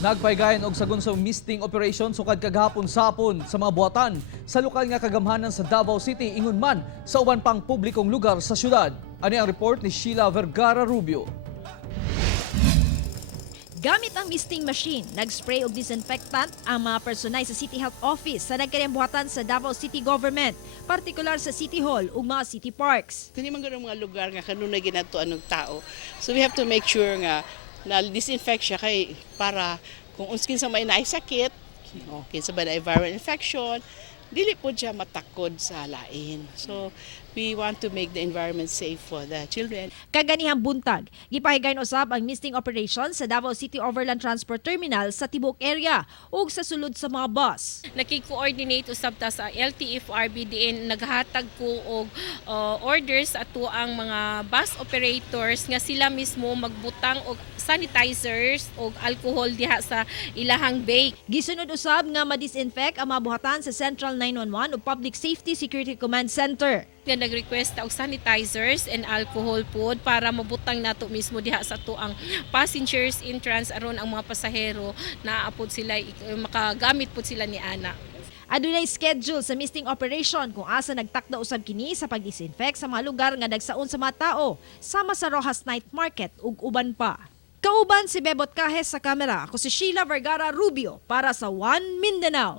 Nagpaygayon og sagon sa misting operation sukad kagahapon sapon sa mga buhatan sa lokal nga kagamhanan sa Davao City ingon man sa uban pang publikong lugar sa syudad. Ani ang report ni Sheila Vergara Rubio. Gamit ang misting machine, nag-spray og disinfectant ang mga personay sa City Health Office sa nagkariang buhatan sa Davao City Government, partikular sa City Hall ug mga city parks. Kani man ganung mga lugar nga kanunay ginatuan ng tao. So we have to make sure nga na disinfect siya kay para kung unskin sa may naisakit, kinsa ba na viral infection, dili po siya matakod sa lain. So we want to make the environment safe for the children. Kaganihang buntag, gipahigayon usab ang misting operation sa Davao City Overland Transport Terminal sa tibok area ug sa sulod sa mga bus. Nakikoordinate usab ta sa LTFRB diin naghatag ko og orders ato ang mga bus operators nga sila mismo magbutang og sanitizers og alcohol diha sa ilahang bay. Gisunod usab nga ma-disinfect ang mga buhatan sa Central 911 ug Public Safety Security Command Center. Nga nag-request og sanitizers and alcohol pod para mabutang nato mismo diha sa to ang passengers entrance aron ang mga pasahero naapod sila makagamit pod sila ni ana. Adunay schedule sa misting operation kung asa nagtakda usab kini sa pag-disinfect sa mga lugar nga nagsaon sa mga tao, sama sa Rojas Night Market ug uban pa. Kauban si Bebot Kahes sa kamera, ako si Sheila Vergara Rubio para sa One Mindanao.